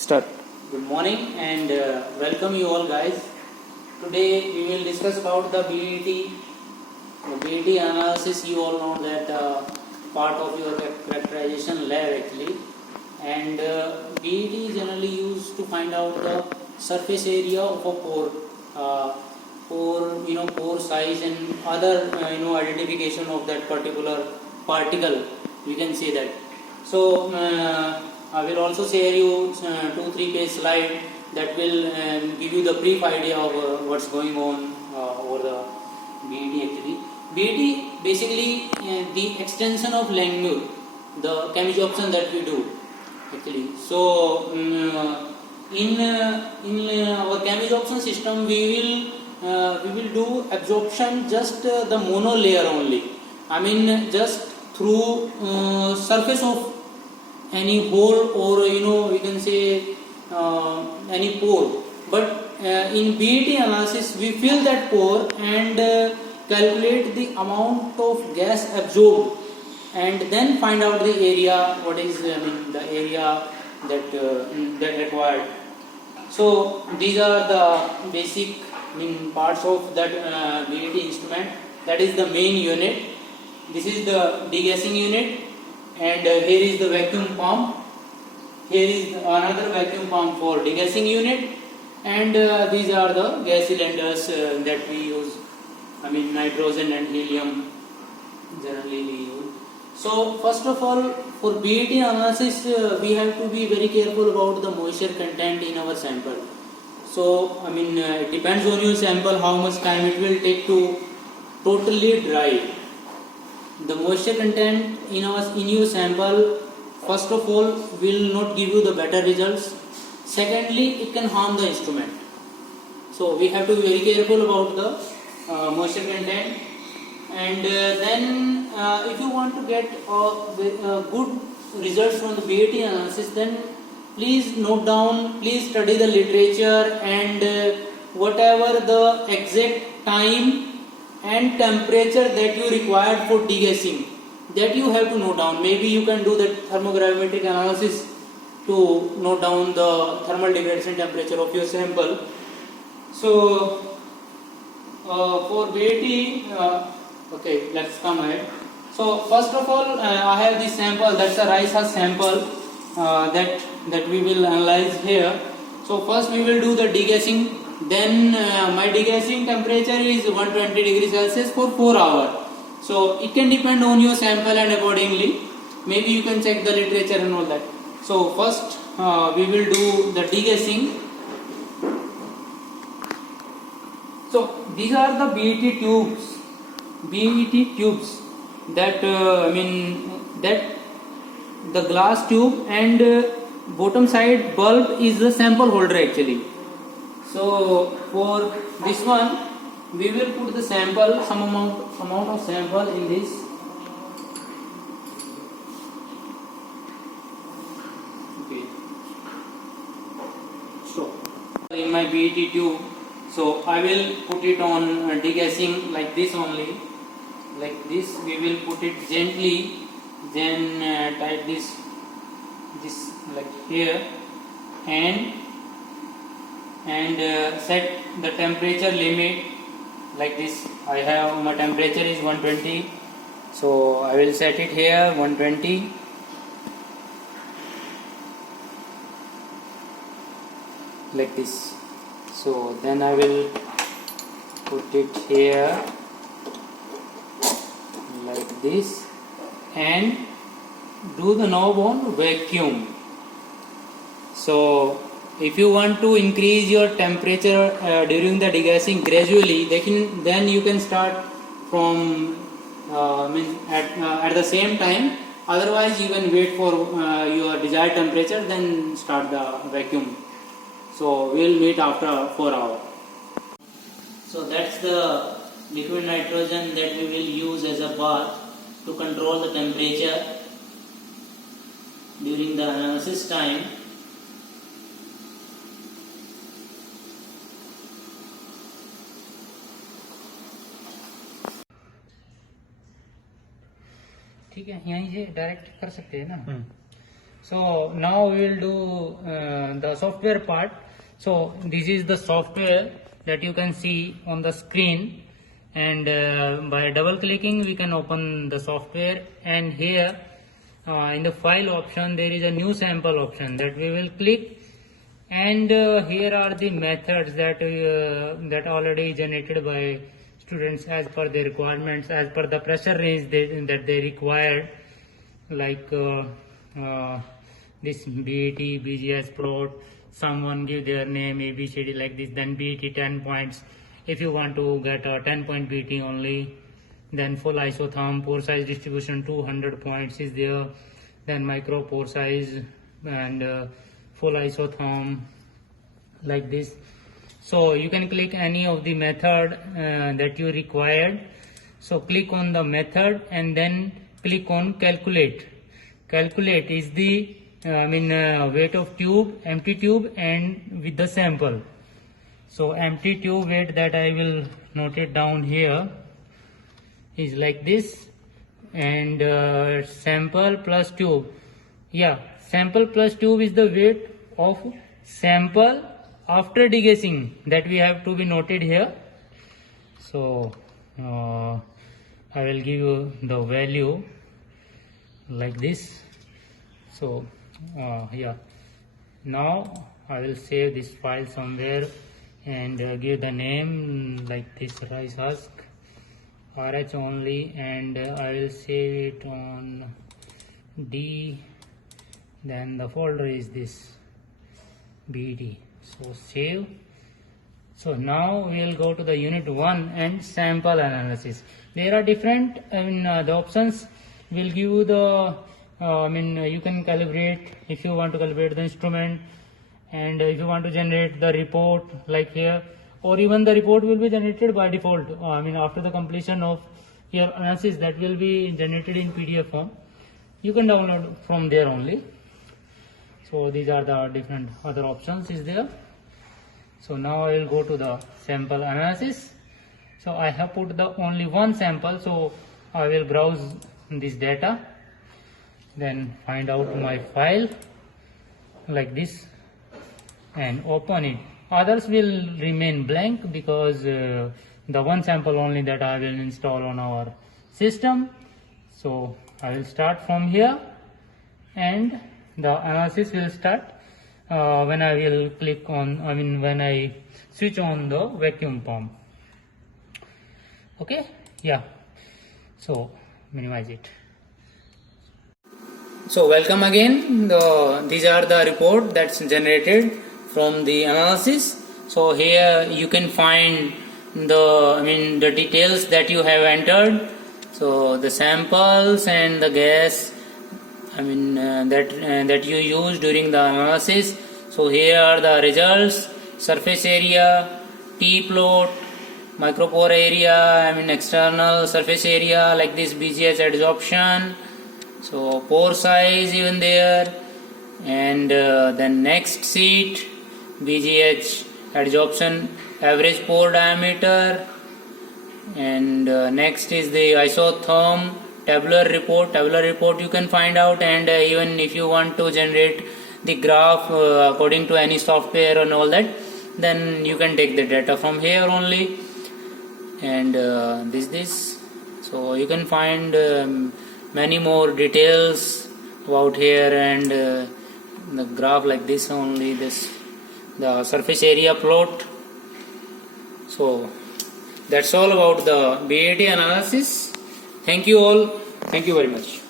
Start. Good morning and welcome you all guys. Today we will discuss about the BET. The BET analysis, you all know that part of your characterization lab actually. And BET is generally used to find out the surface area of a pore, pore size and other identification of that particular particle. You can say that. So I will also share you 2-3 page slide that will give you the brief idea of what's going on over the BET actually. BET basically the extension of Langmuir, the chemisorption that we do actually. So in our chemisorption system we will do absorption just the mono layer only. I mean just through surface of any hole or we can say any pore, but in BET analysis we fill that pore and calculate the amount of gas absorbed and then find out the area, what is the area that required. So these are the basic parts of that BET instrument. That is the main unit. This is the degassing unit. And here is the vacuum pump. Here is another vacuum pump for degassing unit, and these are the gas cylinders that we use. I mean nitrogen and helium generally we use. So first of all, for BET analysis we have to be very careful about the moisture content in our sample. So I mean it depends on your sample how much time it will take to totally dry. The moisture content in your sample, first of all, will not give you the better results. Secondly, it can harm the instrument. So we have to be very careful about the moisture content. And then, if you want to get good results from the BET analysis, then please note down, please study the literature and whatever the exact time and temperature that you required for degassing, that you have to note down. Maybe you can do the thermogravimetric analysis to note down the thermal degradation temperature of your sample. So for BET, okay, let's come ahead. So first of all, I have this sample, that's a rice husk sample that we will analyze here. So first we will do the degassing. Then my degassing temperature is 120 degrees Celsius for 4 hours. So it can depend on your sample and accordingly. Maybe you can check the literature and all that. So first we will do the degassing. So these are the BET tubes that that the glass tube and bottom side bulb is the sample holder actually. So for this one, we will put the sample, some amount of sample in this. Okay. So in my BET tube, so I will put it on degassing like this only, like this. We will put it gently, then type this like here and set the temperature limit like this. I have my temperature is 120, so I will set it here 120. Like this. So then I will put it here like this and do the knob on vacuum. So if you want to increase your temperature during the degassing gradually, then you can start from at the same time. Otherwise, you can wait for your desired temperature, then start the vacuum. So we will meet after 4 hours. So that's the liquid nitrogen that we will use as a bath to control the temperature during the analysis time. ठीक है, यहीं से direct कर सकते हैं ना. So now we will do the software part. So this is the software that you can see on the screen, and by double clicking we can open the software, and here in the file option there is a new sample option that we will click, and here are the methods that already generated by students as per their requirements, as per the pressure range that they required, like this BET, BGS plot. Someone give their name ABCD like this, then BET 10 points if you want to get a 10-point BET only, then full isotherm, pore size distribution 200 points is there, then micro pore size and full isotherm like this. So you can click any of the method that you required. So click on the method and then click on calculate. Calculate is the weight of tube, empty tube, and with the sample. So empty tube weight that I will note it down here is like this, and sample plus tube. Yeah, sample plus tube is the weight of sample after degassing, that we have to be noted here. So I will give you the value like this. So yeah, now I will save this file somewhere and give the name like this, rice husk RH only, and I will save it on D. Then the folder is this BD. So save. So now we will go to the unit 1 and sample analysis. There are different the options will give you the you can calibrate if you want to calibrate the instrument, and if you want to generate the report like here, or even the report will be generated by default after the completion of your analysis, that will be generated in PDF form. You can download from there only. So these are the different other options is there. So now I will go to the sample analysis. So I have put the only one sample, so I will browse this data, then find out my file like this and open it. Others will remain blank because the one sample only that I will install on our system. So I will start from here, and the analysis will start when I will click on, when I switch on the vacuum pump. Okay, yeah. So minimize it. So welcome again. These are the report that's generated from the analysis. So here you can find the details that you have entered. So the samples and the gas that you use during the analysis. So here are the results: surface area, T plot, micropore area, external surface area like this, BGH adsorption, so pore size even there, and then next sheet, BGH adsorption, average pore diameter, and next is the isotherm tabular report you can find out, and even if you want to generate the graph according to any software and all that, then you can take the data from here only. And this so you can find many more details about here, and the graph like this only, the surface area plot. So that's all about the BAT analysis. Thank you all. Thank you very much.